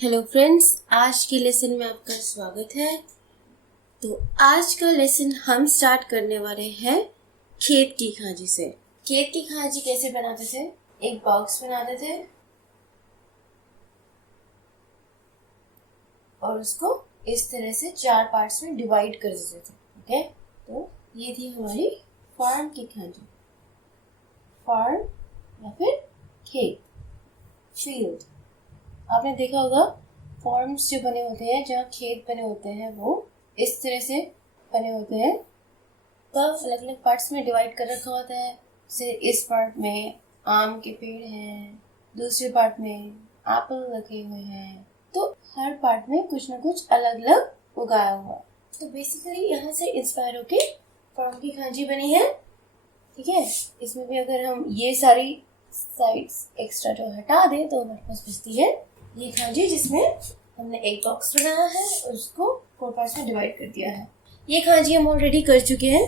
Hello friends, आज के lesson में आपका स्वागत है। तो आज का लेसन हम स्टार्ट करने वाले हैं खेत की खांची से। खेत की खांची कैसे बनाते थे? एक बॉक्स बनाते थे और उसको इस तरह से 4 पार्ट्स में डिवाइड कर देते थे। ओके, तो ये थी हमारी फार्म की खांची। फार्म या फिर खेत, फील्ड। आपने देखा होगा फॉर्म्स जो बने होते हैं, जहाँ खेत बने होते हैं, वो इस तरह से बने होते हैं। तो अलग अलग पार्ट्स में डिवाइड कर रखा होता है। जैसे इस पार्ट में आम के पेड़ हैं, दूसरे पार्ट में एप्पल लगे हुए हैं। तो हर पार्ट में कुछ ना कुछ अलग अलग उगाया हुआ। तो बेसिकली यहाँ से इंस्पायर होके फॉर्म की खांची बनी है। ठीक है, इसमें भी अगर हम ये सारी साइड्स एक्स्ट्रा जो हटा दें तो हमारे पास बचती है ये खांची, जिसमें हमने एक बॉक्स बनाया है और उसको 4 पार्ट्स में डिवाइड कर दिया है। ये खांची हम ऑलरेडी कर चुके हैं।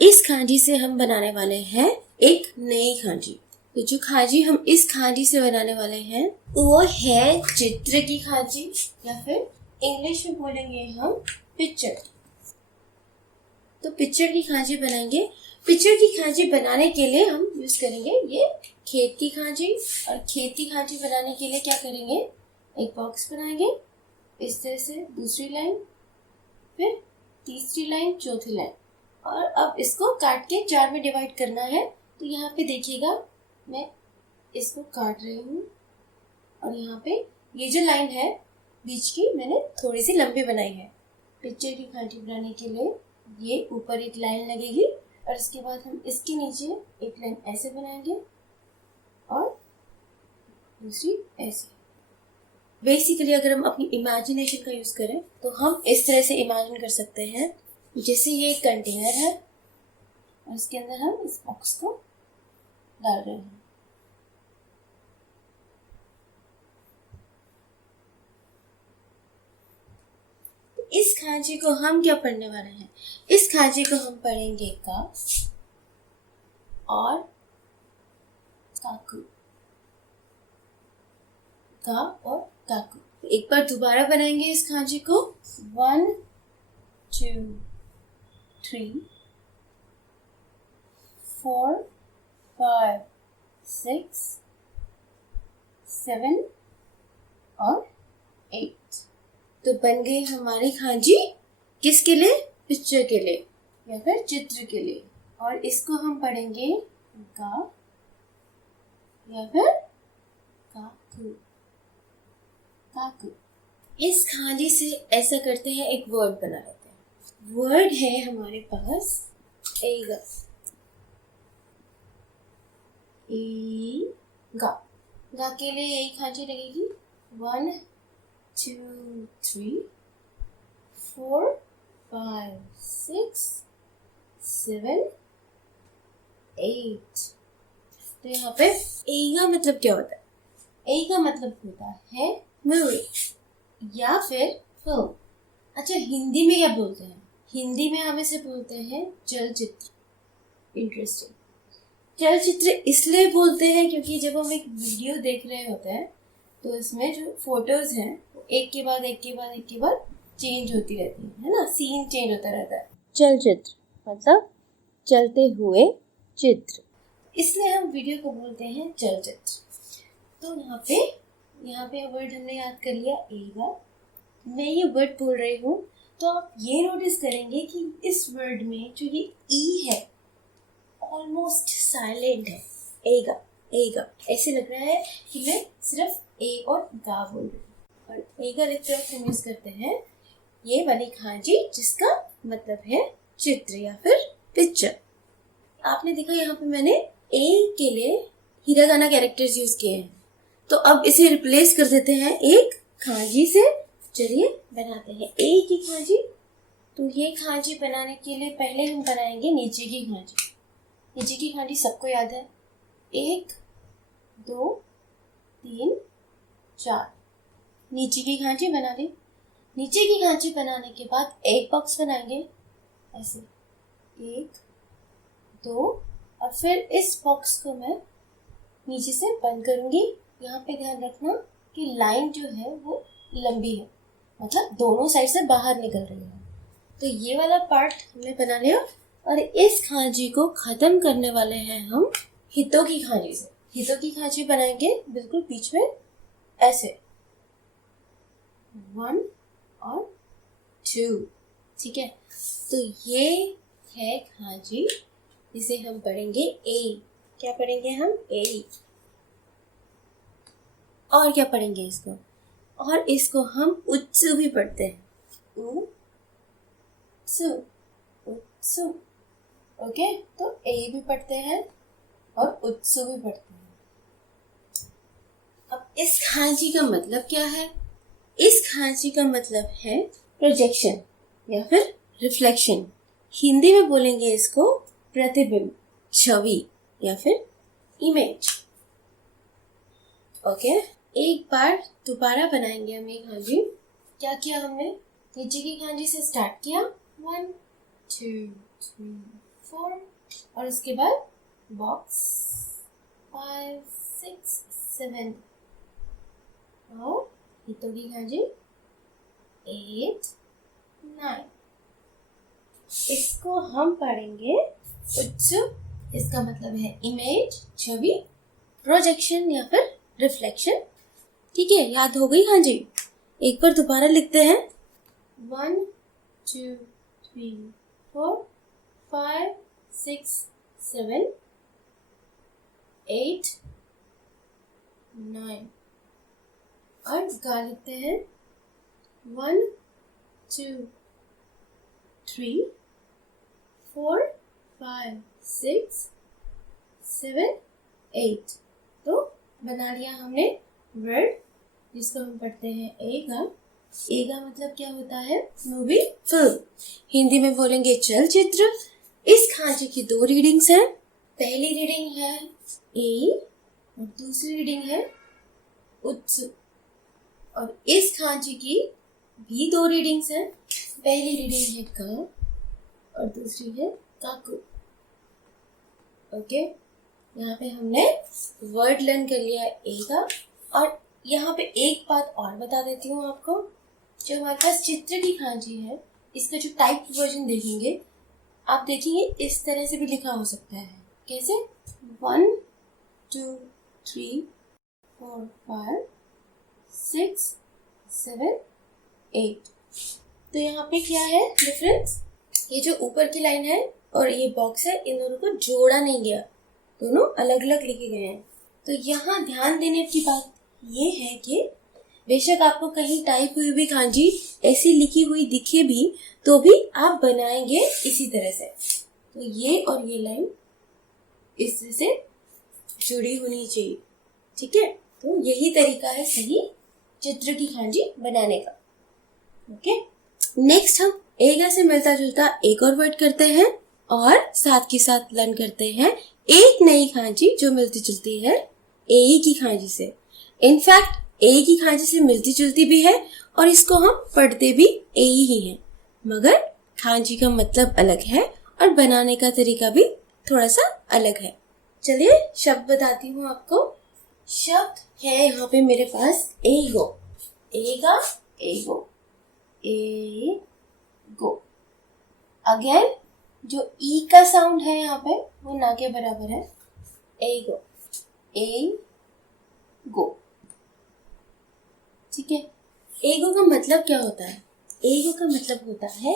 इस खांची से हम बनाने वाले हैं एक नई खांची। तो जो खांची हम इस खांची से बनाने वाले हैं वो है चित्र की खांची, या फिर इंग्लिश में बोलेंगे हम पिक्चर। तो पिक्चर की खांची बनाएंगे। पिक्चर की खांची बनाने के लिए हम यूज करेंगे ये खेत की खांची। और खेत की खांची बनाने के लिए क्या करेंगे, एक बॉक्स बनाएंगे इस तरह से, दूसरी लाइन, फिर तीसरी लाइन, चौथी लाइन, और अब इसको काट के 4 में डिवाइड करना है। तो यहाँ पे देखिएगा मैं इसको काट रही हूँ और यहाँ पे ये जो लाइन है बीच की, मैंने थोड़ी सी लंबी बनाई है। पिक्चर की खांची बनाने के लिए ये ऊपर एक लाइन लगेगी और इसके बाद हम इसके नीचे एक लाइन ऐसे बनाएंगे और दूसरी ऐसे। बेसिकली अगर हम अपनी इमेजिनेशन का यूज करें तो हम इस तरह से इमेजिन कर सकते हैं, जैसे ये एक कंटेनर है और इसके अंदर हम इस बॉक्स को डाल रहे हैं। तो इस खांची को हम क्या पढ़ने वाले हैं? इस खांची को हम पढ़ेंगे का और काकू। का और काकू। एक बार दोबारा बनाएंगे इस खांची को। 1 2 3 4 5 6 7 और 8। तो बन गई हमारी खांची किसके लिए? पिक्चर के लिए या फिर चित्र के लिए। और इसको हम पढ़ेंगे का या फिर काकू। काकू। इस खांची से ऐसा करते हैं, एक वर्ड बना लेते हैं। वर्ड है हमारे पास एगा। गा। गा के लिए यही खांची लगेगी। 1 2 3 4 5 6 7 8। तो यहाँ पे ए का मतलब क्या होता है? ए का मतलब होता है मूवी या फिर फिल्म। अच्छा, हिंदी में क्या बोलते हैं? हिंदी में हम इसे बोलते हैं चलचित्र। इंटरेस्टिंग। चलचित्र इसलिए बोलते हैं क्योंकि जब हम एक वीडियो देख रहे होते हैं तो इसमें जो फोटोज हैं वो एक के बाद एक के बाद एक के बाद चेंज होती रहती है ना, सीन चेंज होता रहता है। चलचित्र मतलब चलते हुए चित्र, इसलिए हम वीडियो को बोलते हैं चलचित्र। तो यहाँ पे वर्ड हमने याद कर लिया एगा। मैं ये वर्ड बोल रही हूँ तो आप ये नोटिस करेंगे कि इस वर्ड में जो ये ई है ऑलमोस्ट साइलेंट है। एगा एगा, ऐसे लग रहा है कि मैं सिर्फ ए और गा बोल रही हूँ। और एगा लिखते वक्त हम यूज करते हैं ये वाली खांची, जिसका मतलब है चित्र या फिर पिक्चर। आपने देखा यहाँ पे मैंने ए के लिए हिरागाना कैरेक्टर्स यूज किए हैं। तो अब इसे रिप्लेस कर देते हैं एक खांची से। चलिए बनाते हैं ए की खांची। तो ये खांची बनाने के लिए पहले हम बनाएंगे नीचे की खांची। नीचे की खांची सबको याद है, 1 2 3 4। नीचे की खांची बना ली। नीचे की खांची बनाने के बाद एक बॉक्स बनाएंगे ऐसे, 1 2, और फिर इस बॉक्स को मैं नीचे से बंद करूंगी। यहाँ पे ध्यान रखना कि लाइन जो है वो लंबी है, मतलब दोनों साइड से बाहर निकल रही है। तो ये वाला पार्ट हमने बना लिया और इस खांची को खत्म करने वाले हैं हम हितों की खांची से। हितों की खांची बनाएंगे बिल्कुल बीच में ऐसे 1 और 2, ठीक है। तो ये है खांची, इसे हम पढ़ेंगे ए। क्या पढ़ेंगे हम? ए। और क्या पढ़ेंगे इसको? और इसको हम उत्सु भी पढ़ते हैं, उ सु, उत्सु। ओके, तो ए भी पढ़ते हैं और उत्सु भी पढ़ते हैं। अब इस खांची का मतलब क्या है? इस खांची का मतलब है प्रोजेक्शन या फिर रिफ्लेक्शन। हिंदी में बोलेंगे इसको प्रतिबिंब, छवि या फिर इमेज। ओके, एक बार दोबारा बनाएंगे हम ये खांची। क्या किया हमने? नीचे की खांची से स्टार्ट किया 1 2 3 4 और उसके बाद बॉक्स 5 6 7 और हितों की खांची 8 9। इसको हम पढ़ेंगे उत्सु। इसका मतलब है इमेज, छवि, प्रोजेक्शन या फिर रिफ्लेक्शन। ठीक है, याद हो गई? हाँ जी, एक बार दोबारा लिखते हैं 1 2 3 4 5 6 7 8 9 और गा लिखते हैं 1 2 3 4 5 6 7 8। तो बना लिया हमने वर्ड, जिसको हम पढ़ते हैं एगा। एगा मतलब क्या होता है? Movie, film. हिंदी में बोलेंगे चलचित्र। इस खांची की 2 रीडिंग्स हैं। पहली रीडिंग है ए और दूसरी रीडिंग है उत्सु। और इस खांची की भी 2 रीडिंग्स हैं। पहली रीडिंग है का और दूसरी है काकू। ओके, यहाँ पे हमने वर्ड लर्न कर लिया ए का। और यहाँ पे एक बात और बता देती हूँ आपको, जो हमारे पास चित्र की खांची है, इसका जो टाइप वर्जन देखेंगे आप देखेंगे इस तरह से भी लिखा हो सकता है। कैसे? 1 2 3 4 5 6 7 8। तो यहाँ पे क्या है डिफरेंस? ये जो ऊपर की लाइन है और ये बॉक्स है, इन दोनों को जोड़ा नहीं गया, दोनों अलग अलग लिखे गए हैं। तो यहाँ ध्यान देने की बात ये है कि बेशक आपको कहीं टाइप हुई भी खांची ऐसी लिखी हुई दिखे भी, तो भी आप बनाएंगे इसी तरह से। तो ये और ये लाइन इस तरह से जुड़ी होनी चाहिए, ठीक है। तो यही तरीका है सही चित्र की खांची बनाने का। ओके, नेक्स्ट हम एगा से मिलता जुलता एक और वर्ड करते हैं और साथ के साथ लर्न करते हैं एक नई खांची जो मिलती जुलती है ए की खांची से। इनफैक्ट ए की खांची से मिलती जुलती भी है और इसको हम पढ़ते भी ए ही हैं, मगर खांची का मतलब अलग है और बनाने का तरीका भी थोड़ा सा अलग है। चलिए शब्द बताती हूँ आपको। शब्द है यहाँ पे मेरे पास एगो, एगा, एगो, एगो। अगेन जो ई का साउंड है यहाँ पे वो ना के बराबर है, एगो, एगो। ठीक है, एगो का मतलब क्या होता है? एगो का मतलब होता है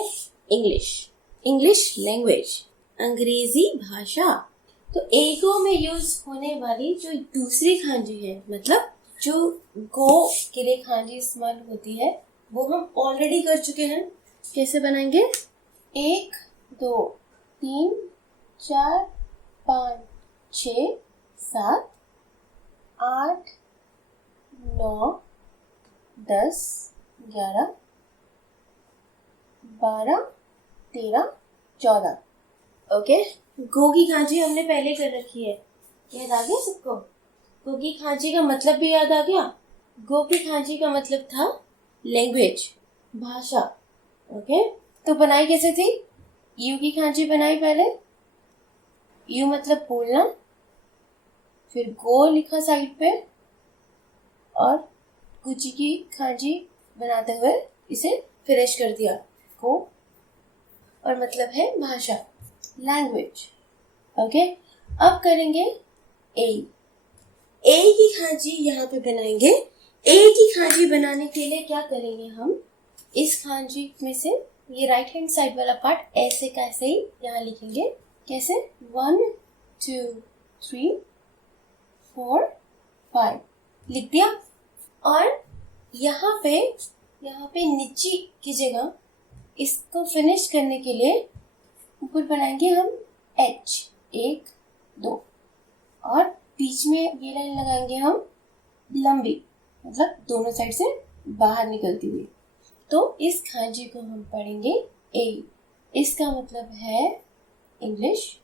इंग्लिश, इंग्लिश लैंग्वेज, अंग्रेजी भाषा। तो एगो में यूज होने वाली जो दूसरी खांजी है, मतलब जो गो के लिए खांजी इस्तेमाल होती है, वो हम ऑलरेडी कर चुके हैं। कैसे बनाएंगे? 1 2 3 4 5 6 7 8 9 10 11 12 13 14। ओके, गो की खांची हमने पहले कर रखी है, याद आ गया सबको? गो की खांची का मतलब भी याद आ गया। गो की खांची का मतलब था लैंग्वेज, भाषा। ओके, तो बनाई कैसे थी? यू की खांची बनाई पहले, यू मतलब बोलना, फिर गो लिखा साइड पे और गुची की खांची बनाते हुए इसे फिनिश कर दिया। को और मतलब है भाषा, लैंग्वेज। ओके, अब करेंगे ए। ए की खांची यहाँ पे बनाएंगे। ए की खांची बनाने के लिए क्या करेंगे हम, इस खांची में से ये राइट हैंड साइड वाला पार्ट ऐसे का ऐसे ही यहाँ लिखेंगे। कैसे? 1 2 3 4 5 लिख दिया। और यहाँ पे नीचे की जगह इसको फिनिश करने के लिए ऊपर बनाएंगे हम H, 1 2, और बीच में ये लाइन लगाएंगे हम लंबी, मतलब दोनों साइड से बाहर निकलती हुई। तो इस खांची को हम पढ़ेंगे ए। इसका मतलब है इंग्लिश,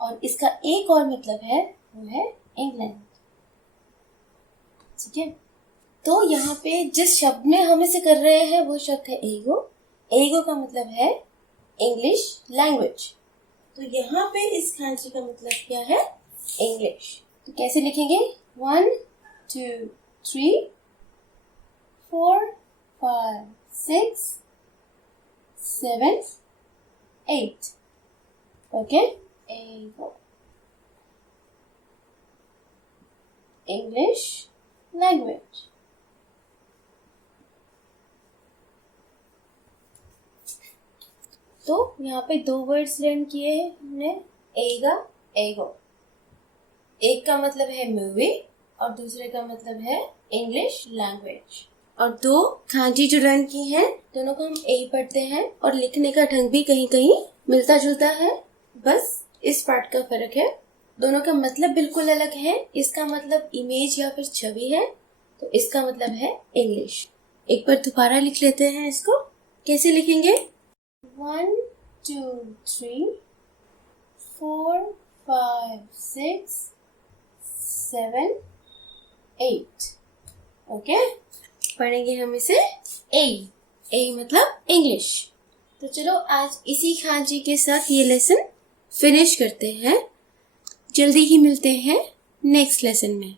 और इसका एक और मतलब है, वो है इंग्लैंड। ठीक है, तो यहाँ पे जिस शब्द में हम इसे कर रहे हैं वो शब्द है एगो। एगो का मतलब है इंग्लिश लैंग्वेज। तो यहाँ पे इस खांची का मतलब क्या है? इंग्लिश। तो कैसे लिखेंगे? 1 2 3 4 5 6 7 8। ओके, एगो, इंग्लिश लैंग्वेज। तो यहाँ पे 2 वर्ड्स लर्न किए हैं हमने, एगा, एगो। एक का मतलब है मूवी और दूसरे का मतलब है इंग्लिश लैंग्वेज। और 2 खांची जो लर्न की हैं, दोनों को हम ए पढ़ते हैं और लिखने का ढंग भी कहीं कहीं मिलता जुलता है, बस इस पार्ट का फर्क है। दोनों का मतलब बिल्कुल अलग है। इसका मतलब इमेज या फिर छवि है, तो इसका मतलब है इंग्लिश। एक बार दोबारा लिख लेते हैं इसको। कैसे लिखेंगे? 1 2 3 4 5 6 7 8। ओके, पढ़ेंगे हम इसे ए। ए मतलब इंग्लिश। तो चलो आज इसी खांची के साथ ये लेसन फिनिश करते हैं। जल्दी ही मिलते हैं नेक्स्ट लेसन में।